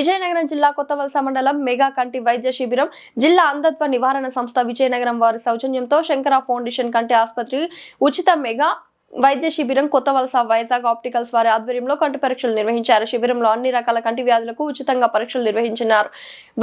విజయనగరం జిల్లా కొత్తవలస మండలం మెగా కంటి వైద్య శిబిరం జిల్లా అంధత్వ నివారణ సంస్థ విజయనగరం వారి సౌజన్యంతో శంకర ఫౌండేషన్ కంటి ఆసుపత్రి ఉచిత మెగా వైద్య శిబిరం కొత్తవలస వైజాగ్ ఆప్టికల్స్ వారి ఆధ్వర్యంలో కంటి పరీక్షలు నిర్వహించారు. శిబిరంలో అన్ని రకాల కంటి వ్యాధులకు ఉచితంగా పరీక్షలు నిర్వహించారు.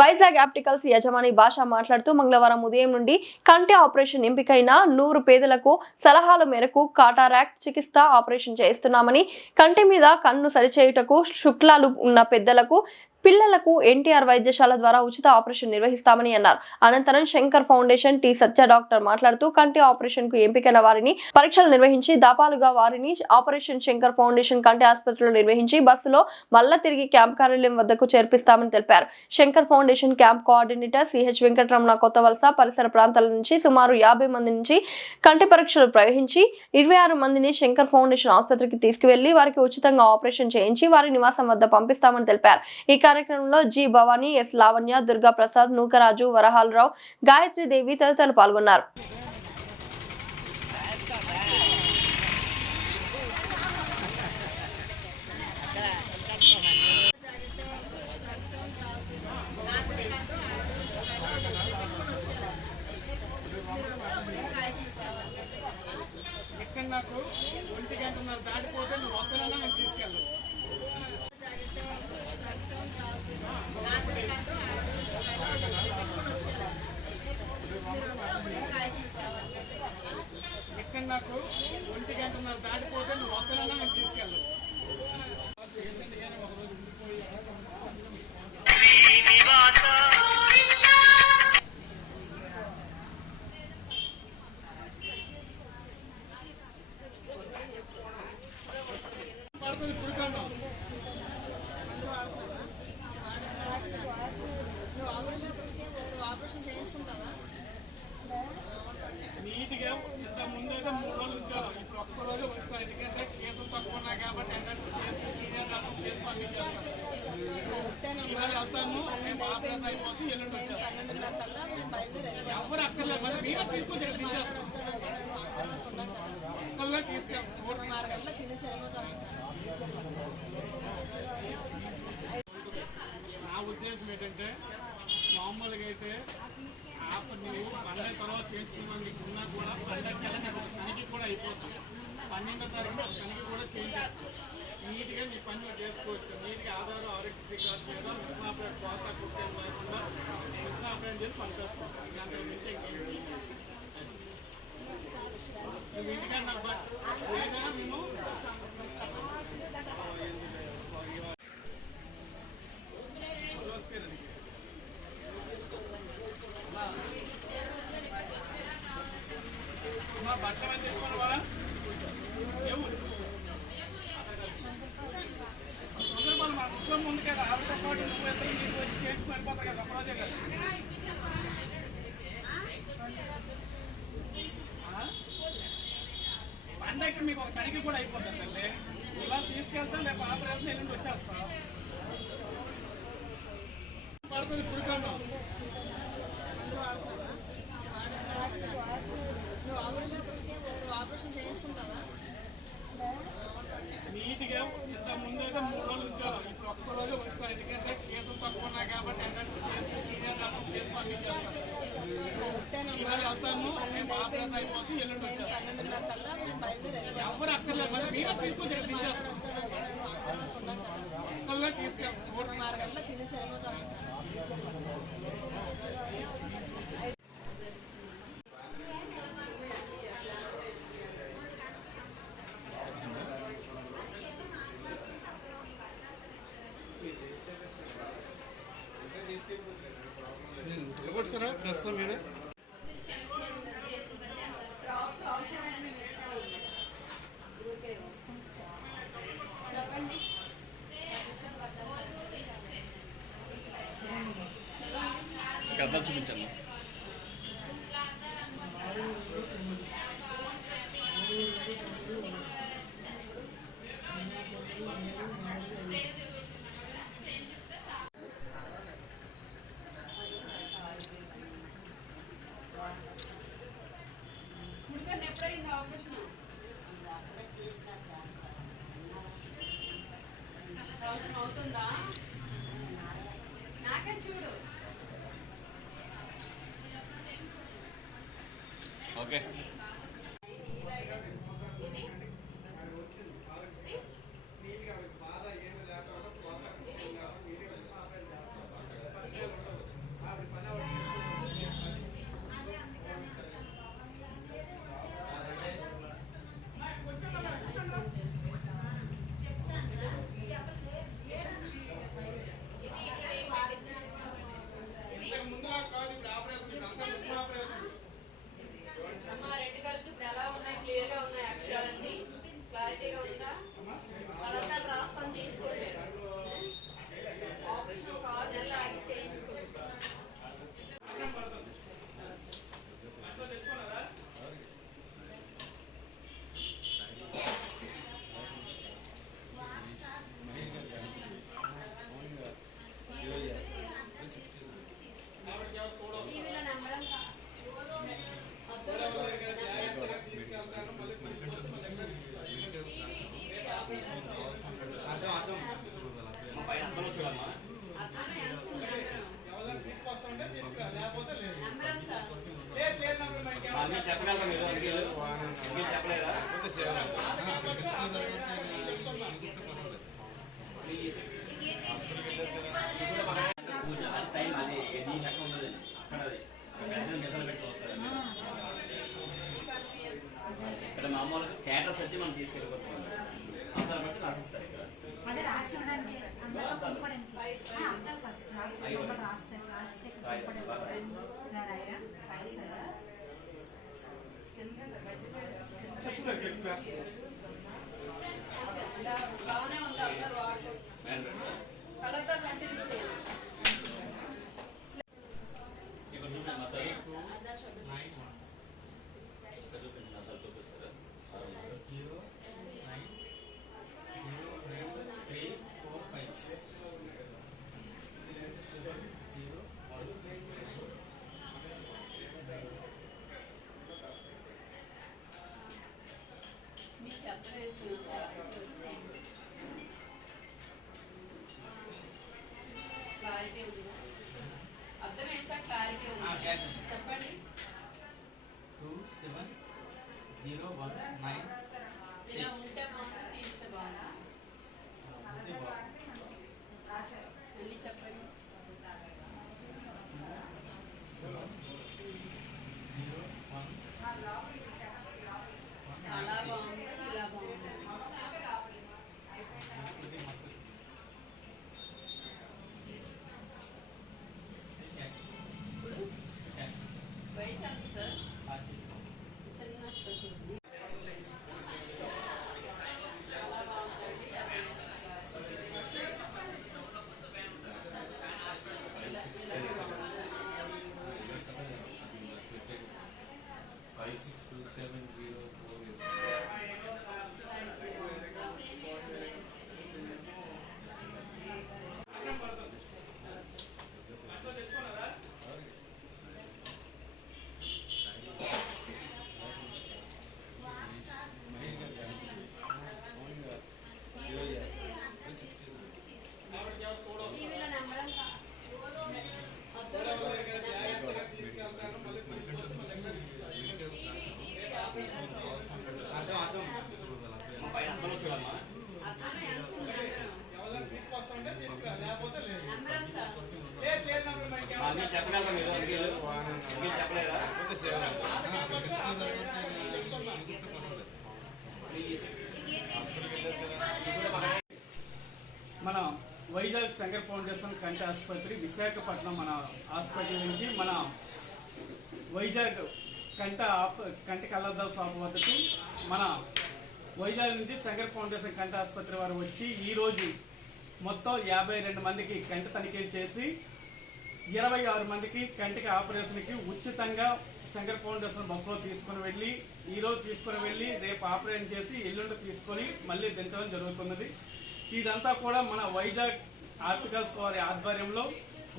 వైజాగ్ ఆప్టికల్స్ యజమాని భాష మాట్లాడుతూ మంగళవారం ఉదయం నుండి కంటి ఆపరేషన్ ఎంపికైన 100 పేదలకు సలహాల మేరకు కాటారాక్ట్ చికిత్స ఆపరేషన్ చేస్తున్నామని, కంటి మీద కన్ను సరిచేయుటకు శుక్లాలు ఉన్న పెద్దలకు పిల్లలకు ఎన్టీఆర్ వైద్యశాల ద్వారా ఉచిత ఆపరేషన్ నిర్వహిస్తామని అన్నారు. అనంతరం శంకర్ ఫౌండేషన్ టి సత్య డాక్టర్ మాట్లాడుతూ కంటి ఆపరేషన్ కు ఎంపికైన వారిని పరీక్షలు నిర్వహించి దాపాలుగా వారిని ఆపరేషన్ శంకర్ ఫౌండేషన్ కంటి ఆసుపత్రిలో నిర్వహించి బస్సులో మళ్ళా తిరిగి క్యాంప్ కార్యాలయం వద్దకు చేర్పిస్తామని తెలిపారు. Shankar foundation camp coordinator CH Venkataramana Kothavalasa పరిసర ప్రాంతాల నుంచి సుమారు 50 మంది నుంచి కంటి పరీక్షలు ప్రవహించి 26 మందిని శంకర్ ఫౌండేషన్ ఆసుపత్రికి తీసుకువెళ్లి వారికి ఉచితంగా ఆపరేషన్ చేయించి వారి నివాసం వద్ద పంపిస్తామని తెలిపారు. ఈ కార్యక్రమంలో జి భవానీ, ఎస్ లావణ్య, దుర్గా ప్రసాద్, నూకరాజు, వరహాలరావు, గాయత్రి దేవి తదితరులు పాల్గొన్నారు. నాకు 1 గంటన్నర దాటిపోతే నువ్వు వస్తానన్నా నేను తీసుకెళ్ళను. నీట్గా ఇంత ముందైతే 3 రోజులు ఉంచాను, ఇప్పుడు ఒక్క రోజు వస్తాను. ఎందుకంటే కేసులు తక్కువ ఉన్నాయి కాబట్టి అటెండెన్స్ చేసి సీనియర్ డాక్టర్ చేసి పంపించేస్తాను. ఇవాళ వస్తాను, రేపు ఆపరేషన్ అయిపోతే ఎల్లుండి వచ్చేస్తాను. ఎవరు అక్కర్లేదు, మరి మీరే తీసుకొని తెప్పించేస్తాను. ఒక్కళ్ళే నా ఉద్దేశం ఏంటంటే మామూలుగా అయితే నువ్వు పండగ తర్వాత చేయించుకున్నాను నీకు ఉన్నా కూడా పండగ తనిఖీ కూడా అయిపోతుంది. 12వ తారీఖున తనిఖీ కూడా చేయించేస్తాను. నీట్గా నీ పని చేసుకోవచ్చు. నీట్గా ఆధారం ఆరోగ్యశ్రీ కార్డు మీద మిస్నాపరేట్ కోతా కుట్టేది లేకుండా మిస్నాపరేట్ చేసి పనిచేస్తాను. దాంట్లో నుంచి ఇంకేంటి నువ్వు ఇంటికన్నా ఏదైనా మేము బట్టలు ఏమైనా తీసుకోండి వాళ్ళ తొందరపాటు మా ముస్లిం ఉంది కదా, ఆవిడతో పాటు నువ్వు ఇద్దరు మీకు వచ్చి చేసి పడిపోతారు కదా, అప్పుడే కదా. పండగకి మీకు ఒక తనిఖీ కూడా అయిపోతుంది తల్లి. ఇలా తీసుకెళ్తా రేపు ఆపరేషన్ ఎల్లుండి వచ్చేస్తాం. పడుతుంది పురుకాను నీట్గా ఇంత ముందైతే 3 రోజులు ఉంచాను, ఇప్పుడు ఒక్క రోజు వస్తాను. ఎందుకంటే కేసులు తక్కువ ఉన్నాయి కాబట్టి అటెండెన్స్ చేసి సీనియర్ డాక్టర్ చేసి పంపించేస్తాను. ఇవాళ వస్తాను, రేపు ఆపరేషన్ అయిపోతే ఎల్లుండి వచ్చేస్తాను. ఎవరు అక్కర్లేదు, మరి మీరే తీసుకొని తెప్పించేస్తాను. ఒక్కళ్ళే తీసుకెళ్తాను. సరే ప్రస్తుతం మీద అర్థం చూపించండి. అవుతుందా? ఓకే. చెప్పగలరా మీరు చెప్పలేదా? టైం అది నీ లెక్క ఉండదు అక్కడ, అది మిసలు పెట్టి వస్తారు. ఇక్కడ మామూలుగా క్యాటర్స్ వచ్చి మనం తీసుకెళ్ళిపోతాం, అందరు బట్టి రాసిస్తారు. ఇక్కడ చెప్పండి. 27019 ఇలా ఉంటే మాత్రం తీస్తే బాగా మళ్ళీ చెప్పండి. 701 చాలా బాగుంది, ఇలా బాగుంది. వయసు ఎంత సార్? చిన్న చెప్పగలరా మీరు చెప్పలేదా? మన వైజాగ్ శంకర్ ఫౌండేషన్ కంటి ఆసుపత్రి విశాఖపట్నం మన హాస్పిటల్ నుంచి మన వైజాగ్ కంటి కళ్ళద్దాల షాప్ వద్దకు మన వైజాగ్ నుంచి శంకర్ ఫౌండేషన్ కంటి ఆసుపత్రి వారు వచ్చి ఈరోజు మొత్తం 52 మందికి కంటి తనిఖీలు చేసి 26 మందికి కంటికి ఆపరేషన్కి ఉచితంగా శంకర్ ఫౌండేషన్ బస్సులో ఈరోజు తీసుకుని వెళ్ళి రేపు ఆపరేషన్ చేసి ఎల్లుండి తీసుకొని మళ్ళీ దించడం జరుగుతున్నది. ఇదంతా కూడా మన వైజాగ్ ఆర్టికల్స్ వారి ఆధ్వర్యంలో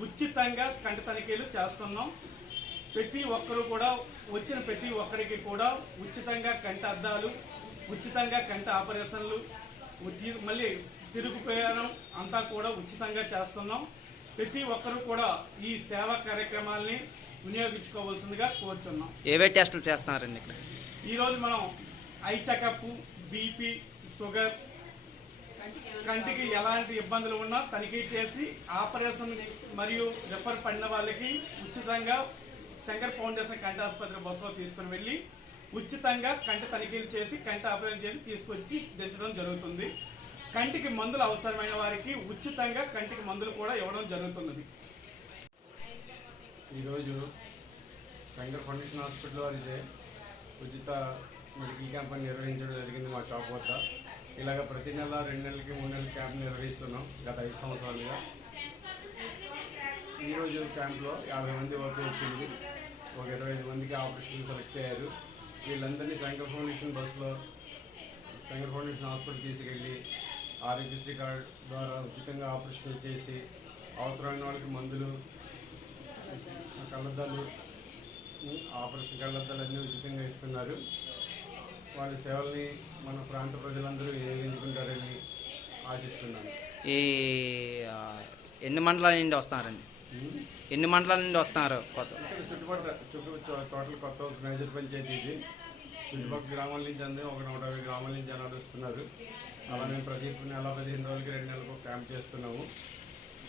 ఉచితంగా కంటి తనిఖీలు చేస్తున్నాం. ప్రతి ఒక్కరూ కూడా వచ్చిన ప్రతి ఒక్కరికి కూడా ఉచితంగా కంటి అద్దాలు, ఉచితంగా కంటి ఆపరేషన్లు, మళ్ళీ తిరుగు ప్రయాణం అంతా కూడా ఉచితంగా చేస్తున్నాం. ప్రతి ఒక్కరూ కూడా ఈ సేవా కార్యక్రమాల్ని వినియోగించుకోవాల్సిందిగా కోరుచున్నాం. ఏవే టెస్టులు చేస్తున్నారండి ఇక్కడ? ఈరోజు మనం ఐ చెకప్, బీపీ, షుగర్, కంటికి ఎలాంటి ఇబ్బందులు ఉన్నా తనిఖీ చేసి ఆపరేషన్ మరియు రెఫర్ పడిన వాళ్ళకి ఉచితంగా శంకర్ ఫౌండేషన్ కంటి ఆసుపత్రి బస్సులో తీసుకుని వెళ్ళి ఉచితంగా కంటి తనిఖీలు చేసి కంటి ఆపరేషన్ చేసి తీసుకొచ్చి దించడం జరుగుతుంది. కంటికి మందులు అవసరమైన వారికి ఉచితంగా కంటికి మందులు కూడా ఇవ్వడం జరుగుతున్నది. ఈరోజు శంకర్ ఫౌండేషన్ హాస్పిటల్ వారిచే ఉచిత మెడికల్ క్యాంప్ నిర్వహించడం జరిగింది మా షాప్ వద్ద. ఇలాగ ప్రతి నెల 2 నెలలకి 3 నెలల క్యాంప్ నిర్వహిస్తున్నాం గత 5 సంవత్సరాలుగా. ఈరోజు క్యాంప్లో 50 మంది వరకు వచ్చింది. ఒక 25 మందికి ఆపరేషన్ సెలెక్ట్ అయ్యారు. వీళ్ళందరినీ శంకర్ ఫౌండేషన్ బస్సులో శంకర్ ఫౌండేషన్ హాస్పిటల్ తీసుకెళ్ళి ఆరోగ్యశ్రీ కార్డు ద్వారా ఉచితంగా ఆపరేషన్ చేసి అవసరమైన వాళ్ళకి మందులు, కళ్ళద్దాలు, ఆపరేషన్ కళ్ళద్దాలు అన్నీ ఉచితంగా ఇస్తున్నారు. వాళ్ళ సేవల్ని మన ప్రాంత ప్రజలందరూ వినియోగించుకుంటారని ఆశిస్తున్నాను. ఈ ఎన్ని మండలాల నుండి వస్తున్నారండి? ఎన్ని మండలాల నుండి వస్తున్నారు? కొత్త ఇక్కడ చుట్టుపక్కల టోటల్ కొత్త మేజర్ పంచాయతీ ఇది. చుట్టుపక్కల గ్రామాల నుంచి అందరూ 150 గ్రామాల నుంచి జనాలు వస్తున్నారు. అలా మేము ప్రతి నెల 15 రోజులకి 2 నెలలకు క్యాంప్ చేస్తున్నాము.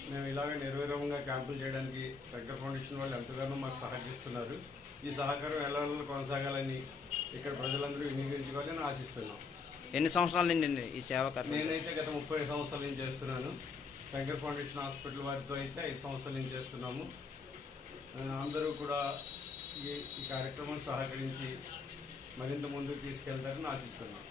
మేము ఇలాగ నిర్విరామంగా క్యాంపులు చేయడానికి శంకర్ ఫౌండేషన్ వాళ్ళు ఎంతగానో మాకు సహకరిస్తున్నారు. ఈ సహకారం ఎలా కొనసాగాలని ఇక్కడ ప్రజలందరూ వినియోగించుకోవాలని ఆశిస్తున్నాం. ఎన్ని సంవత్సరాల నుండి ఈ సేవా కార్యక్రమం? నేనైతే గత 30 సంవత్సరాల నుంచి చేస్తున్నాను. శంకర్ ఫౌండేషన్ హాస్పిటల్ వారితో అయితే 5 సంవత్సరాల నుంచి చేస్తున్నాము. అందరూ కూడా ఈ కార్యక్రమాన్ని సహకరించి మరింత ముందుకు తీసుకెళ్తారని ఆశిస్తున్నాం.